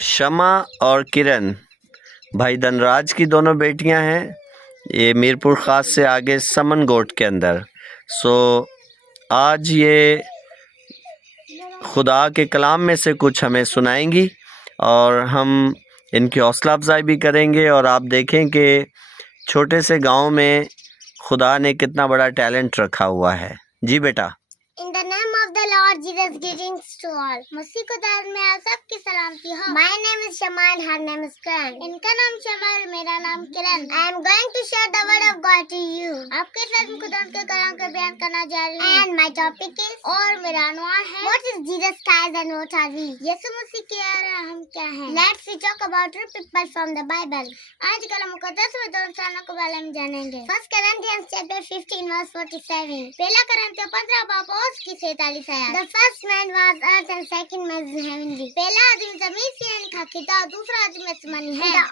शमा और किरण भाई धनराज की दोनों बेटियां हैं। ये मीरपुर ख़ास से आगे समनगोट के अंदर। आज ये खुदा के कलाम में से कुछ हमें सुनाएंगी और हम इनकी हौसला अफजाई भी करेंगे। और आप देखें कि छोटे से गांव में खुदा ने कितना बड़ा टैलेंट रखा हुआ है। जी बेटा। In the name of the Lord Jesus, greetings to all. मसीह को दाद में आप सबकी सलामती हो। My name is Shama and her name is Kiran. इनका नाम शमा और मेरा नाम किरण। I am going to share the word of God to you. आपके साथ मैं खुदा के कलाम का बयान करना जा रही हूँ। And my topic is और मेरा अनुवाद है What is Jesus Christ and what are we? यीशु मसीह क्या है और हम क्या हैं? Let's we talk about three people from the Bible. आज कलाम मुकद्दस में दो इंसानों के बारे में जानेंगे। First Corinthians chapter 15 verse 47. पहला करंथियों 15 बाब की 47 आयत। The first man was earth and second man is heavenly. पहला आदमी जमीन से खाकी था, दूसरा आदमी आसमानी है।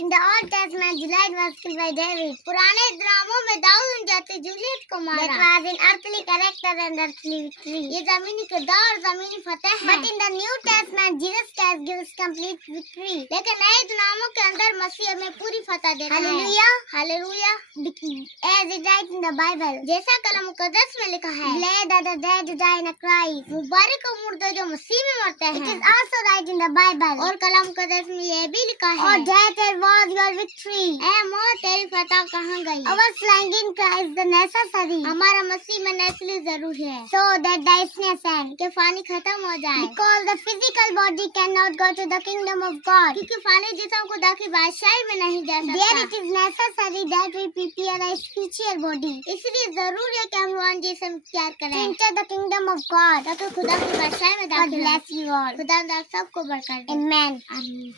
In the Old Testament, Juliet was killed by David. पुराने ड्रामों में दाऊद ने जाते जूलियट को मारा। That was an earthly character and earthly victory. ये जमीनी किरदार और जमीनी फतेह है। But in the New Testament, Jesus Christ gives complete victory. लेकिन नए ड्रामों के अंदर मसीह हमें पूरी फतह देता है। Hallelujah, Hallelujah. As it writes in the Bible, जैसा कलाम मुकद्दस में लिखा है, Glad are the dead who die in Christ. मुबारक हो मुर्दे जो मसीह में मरते हैं। It is also right in the Bible. और कलाम मुकद्दस में ये भी लिखा है, और death was your victory. ऐ मौत तेरी फतह कहाँ गई? Our flying in Christ the necessary. हमारा मसीह में नेसली जरूरी है। So that dies end. कि फानी खत्म हो जाए। Because the physical body cannot go to the kingdom of God. क्योंकि फानी जिस्म खुदा की बादशाही में नहीं जा सकता। There it is necessary that we prepare a spiritual body. इसलिए जरूरी है कि हम रूहानी जिस्म तैयार करें। To enter the kingdom of God. ताकि खुदा की बादशाही में दाखिल हो। God bless you all. खुदा आप सबको बरकत दे। Amen. Amen.